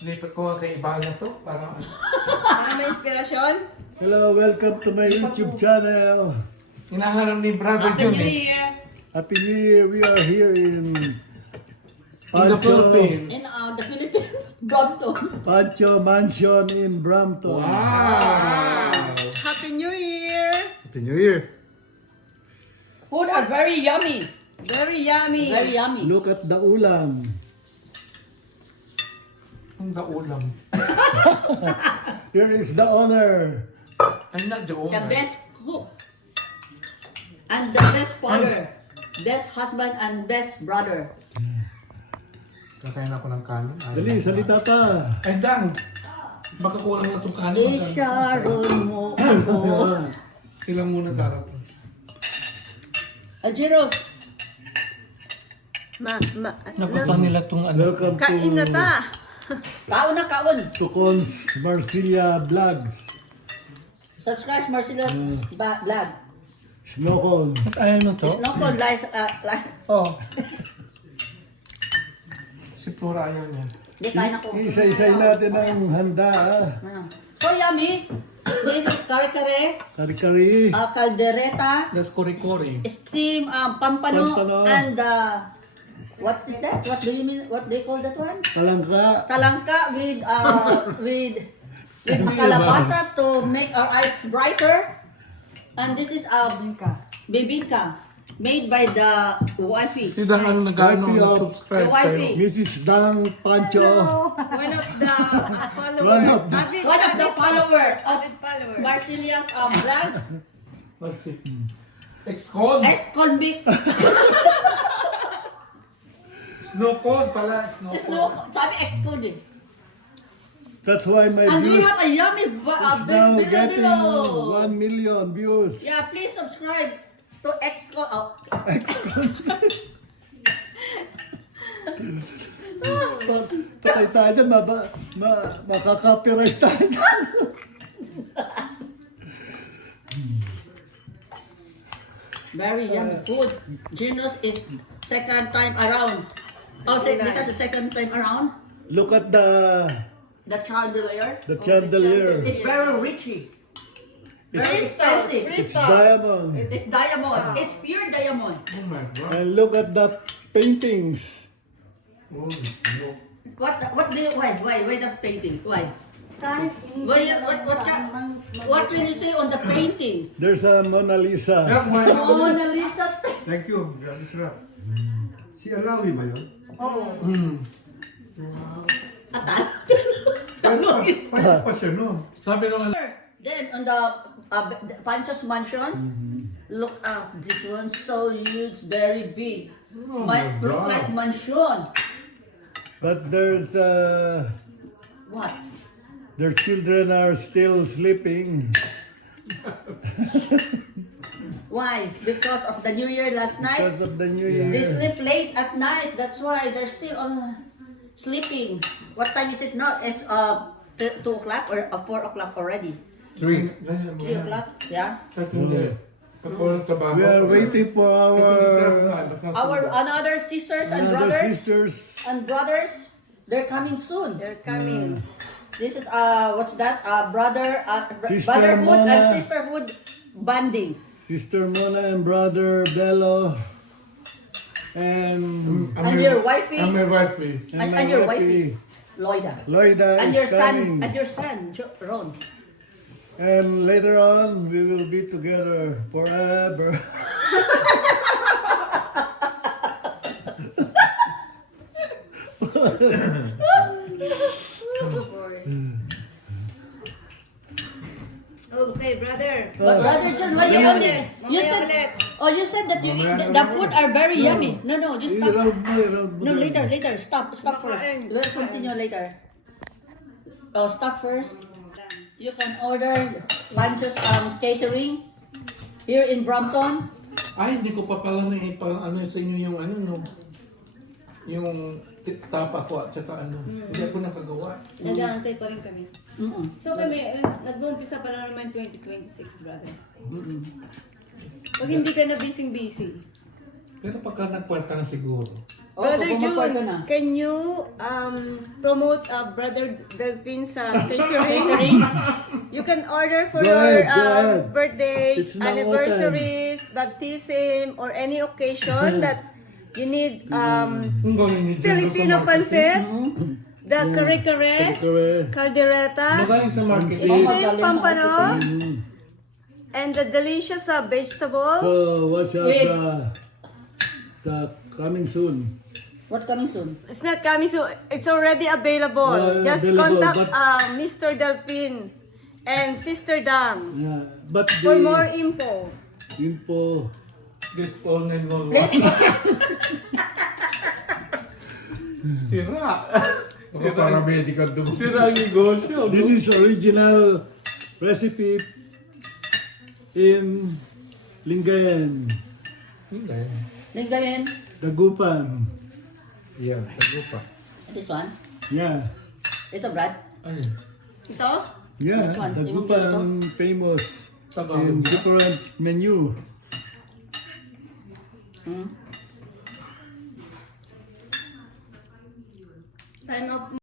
Lipat ko kay Ibala to. Parang May inspirasyon? Hello, welcome to my YouTube channel. hinaharap ni Brother Happy John New eh. Year! Happy New Year. We are here in In the Philippines. In the Philippines, Brompton. Pancho Mansion in Brampton. Wow! Happy New Year! Happy New Year. Food are very yummy. Very yummy. Very yummy. Look at the ulam. Ang ulam. Here is the owner. I'm not the owner. The best cook. And the best father. Best husband and best brother. Kakain ako ng kanin. Dali, salita pa. Ay, dang! Baka kulang na itong kanin. Isharon mo ako. Sila muna darating. Ajiros. Nagustuhan nila itong ano. Welcome Kain na to ta. Kaon na kaon. Tukon's Marsilia Vlogs. Subscribe Marcelo Vlog. Snowcons. Ano to? It's not called life. Oh. Si Flora ayaw niya. Hindi, kain ako. Isa-isay natin ang handa. So yummy. This is kare-kare, Kari-kari. caldereta, That's kori-kori. steam, pampano, Pampano. and what's that? What do you mean? What they call that one? Talangka. Talangka with kalabasa to make our eyes brighter. And this is bibingka made by the wifey. Si Dang ano nag-ano, Happy of- nag-subscribe The wifey. sa'yo. Mrs. Dang Pancho. One of the One followers. of the- One of the followers of Marcelia's vlog, Merci. Ex-con. ex-convict. Snow-con pala. Sabi ex-con eh. That's why my And we views have a yummy is now getting below. 1 million views. Yeah, please subscribe to ex-con. Oh. Patay tayo dyan, makaka-copyright tayo. Very yummy food. Gino's is second time around. Oh, this is the second time around. Look at the Chandelier. chandelier. It's very richy. Very expensive. It's diamond. It's diamond. It's pure diamond. Oh my God. And look at that paintings. Oh, no. What do you why the painting? Why? What will you say on the painting? There's a Mona Lisa. Mona Lisa's painting. Thank you. Grabe sarap. Si Alawi ba yun? Paano pa siya, no? Sabi nung ano, Then on the Pancho's mansion, look at this one so huge, very big. Look like mansion. But there's What? their children are still sleeping. Why? Because of the New Year last night. Because of the New Year. They sleep late at night. That's why they're still on sleeping. What time is it now? It's 2 o'clock or 4 o'clock already. 3. 3 o'clock. Yeah. hindi. Kapag trabaho. We are waiting for Our another sisters and another brothers sisters. they're coming soon. They're coming. This is what's that? Brother, Sister brotherhood Mona. and sisterhood bonding. Sister Mona and brother Bello. And And your wifey And my wifey. and my your wifey, wifey, Loida. Lloyda And is your coming. son, Ron. And later on, we will be together forever. Okay, brother. But Brother John, why you only? You said, you said that you eat the food are very yummy. No, you stop. No, later. Stop first. We'll continue later. Oh, stop first. You can order lunches catering here in Brampton. Ay, hindi ko pa pala ano sa inyo yung ano, no? Yung tapa ko at saka ano. Hindi ako nakagawa. Nag-aantay pa rin kami. Mm-mm. So kami, nag-uumpisa pa lang naman 2026, brother. Mm-mm. Pag hindi ka na busy. Pero pagka nagkwal ka na siguro. Oh, Brother pumapay ka na. June, can you promote Brother Delphine sa catering? You can order for Go your ahead, go ahead. birthdays, It's now anniversaries, baptism, or any occasion that you need Ang galing ni Jen Filipino sa marketing. pancit, the kare-kare, Correct. caldereta, Magaling sa marketing. steamed pampano, and the delicious vegetable. So, what's your Wait. the coming soon? What coming soon? It's not coming soon. It's already available. Just Available, contact but- Mr. Delphine and Sister Dang Yeah, but for the more info. info. Guess all 911. Sira. Baka paramedic ka doon. Sira ang negosyo. no? This is original recipe in Lingayen, Hindi. Lingayen. Dagupan. Yeah, tago pa. This one. Yeah, Ito, Brad. Ano? Ito? yeah, Which one? Yung Dagupan famous in Tagalog. different menu. Hmm? Time of